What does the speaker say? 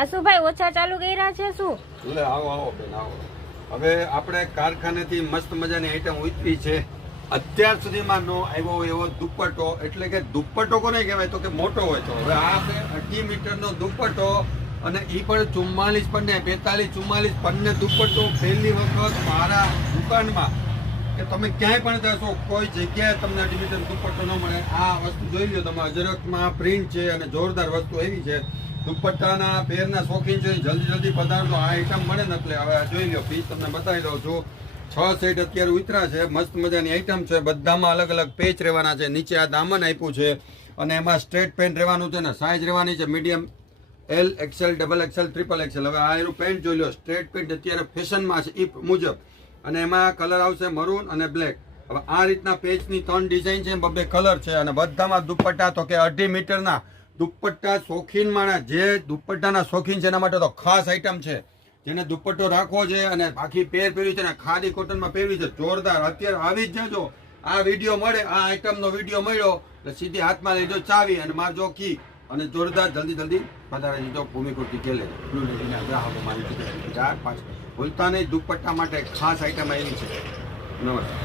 આશુભાઈ ઓછા ચાલુ કર્યા છે શું? લે આવો આવો બેન આવો. હવે આપણે કારખાનેથી મસ્ત મજાની આઈટમ ઉતરી છે. અત્યાર સુધીમાં નો આવ્યો એવો દુપટ્ટો, એટલે કે દુપટ્ટો કોને કહેવાય તો કે મોટો હોય તો. હવે આ 18 મીટરનો દુપટ્ટો અને એ પણ 44 પન્ને 42 44 પન્ને દુપટ્ટો પહેલી વખત મારા દુકાનમાં કે તમે ક્યાંય પણ જશો કોઈ જગ્યાએ તમને 18 મીટર દુપટ્ટો ન મળે. આ વસ્તુ જોઈ લો તમે, અજરકમાં પ્રિન્ટ છે અને જોરદાર વસ્તુ એવી છે. દુપટ્ટાના પેરના શોખીન છે, જલ્દી પધારો તો આ આઈટમ મળે ને. એટલે હવે જોઈ લો, પીસ તમને બતાવી દઉં છું. 6 સેટ અત્યારે ઉતરા છે, મસ્ત મજાની આઈટમ છે. બધામાં અલગ અલગ પેચ રહેવાના છે. નીચે આ દામન આપ્યું છે અને એમાં સ્ટ્રેટ પેન્ટ રહેવાનું છે ને સાઇઝ રહેવાની છે medium, L, XL, double XL, triple XL. હવે આ એનું પેન્ટ જોઈ લો, સ્ટ્રેટ પેન્ટ અત્યારે ફેશનમાં છે એ મુજબ. અને એમાં કલર આવશે મરૂન અને બ્લેક. હવે આ રીતના પેચની 3 ડિઝાઇન છે, 2 કલર છે. અને બધામાં દુપટ્ટા તો કે 18 મીટરના દુપટ્ટા. શોખીન માણસ જે દુપટ્ટાના શોખીન છે એના માટે તો ખાસ આઈટમ છે. જેને દુપટ્ટો રાખવો છે અને આખી પેર પહેરવી છે ને ખાદી કોટનમાં પહેરવી છે, જોરદાર. અત્યારે આવી જ જજો. આ વિડીયો મળે, આ આઈટમનો વિડીયો મળ્યો એટલે સીધી હાથમાં લેજો ચાવી અને મારજો કી અને જોરદાર જલ્દી પધારે દીધો. ભૂમિકૃતિ કેલે ગ્રાહકો મારી 4-5 ભૂલતા નહીં. દુપટ્ટા માટે ખાસ આઈટમ આવી છે. નમસ્કાર.